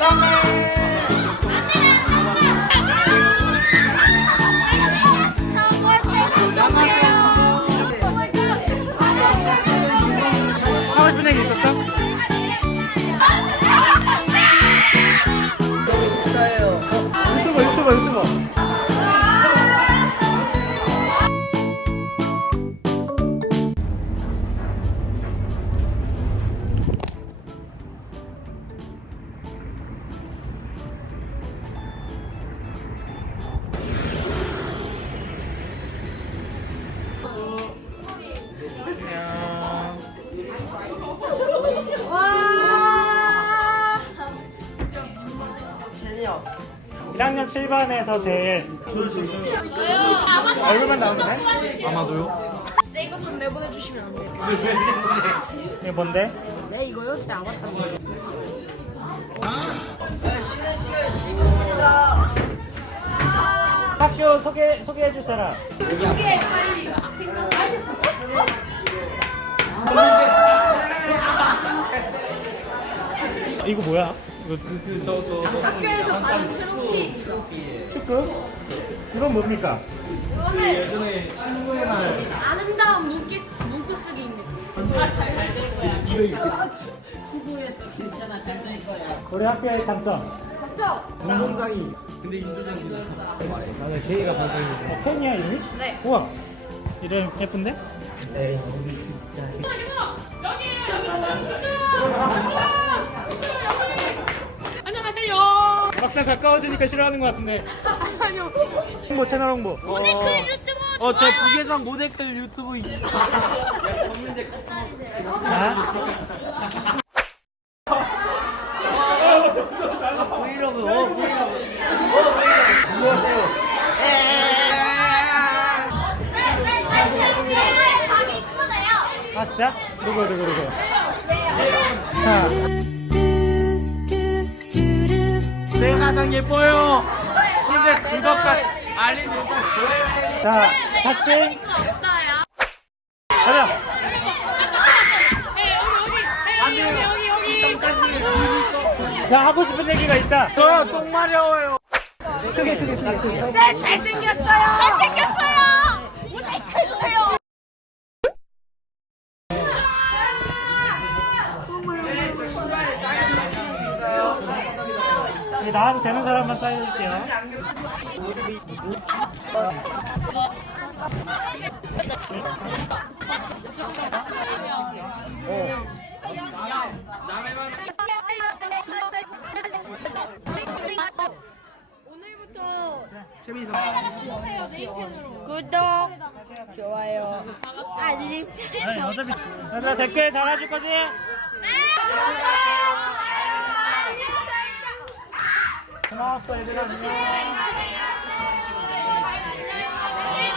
하고 1학년 7반에서 제일 얼굴만 나오면 돼? 아마도요? 이것 좀 내보내주시면 안 돼요? 이게 뭔데? 네 이거요? 제 아바타 학교 소개 소개해 줄 사람. 소개 빨리 이거 뭐야? 이거 그저저 학교에서 받은 트로피 축구? 이건 뭡니까? 이거는 예전에 친구의 날 아름다운 문기, 문구 쓰기입니다 우리 학교의 장점. 맞죠? 운동장이 근데 인조장이는 말해 나는 K가 반성이고 어, 팬이야 이름이? 네 우와. 이름 예쁜데? 에이 막상 가까워지니까 싫어하는 것 같은데. 아니요 홍보 채널 홍보. 모데크 유튜브 어제 부계정 모데클 유튜브 자, 브이로그 어 브이로그 아 진짜? 누구 누구 누구? 자, 세나장 예뻐요 근데 구독과 알림 설정 좋아요 자, 같이 가자. 여기 여기 여기 여기 야 하고 싶은 얘기가 있다. 저요 똥 마려워요 크게 크게 크게. 크게. 네 잘생겼어요 잘생겼어요 모자이크 해주세요 네, 나와도 되는 사람만 사인해줄게요. 오늘부터 구독 좋아요 알림 아니, 어차피 얘들아 댓글 달아줄 거지? 고 마웠어 얘들아.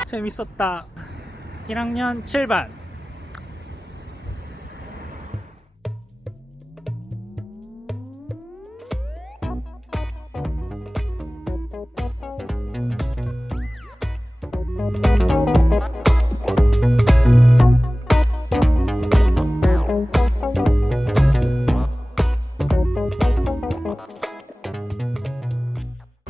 재밌었다. 1학년 7반.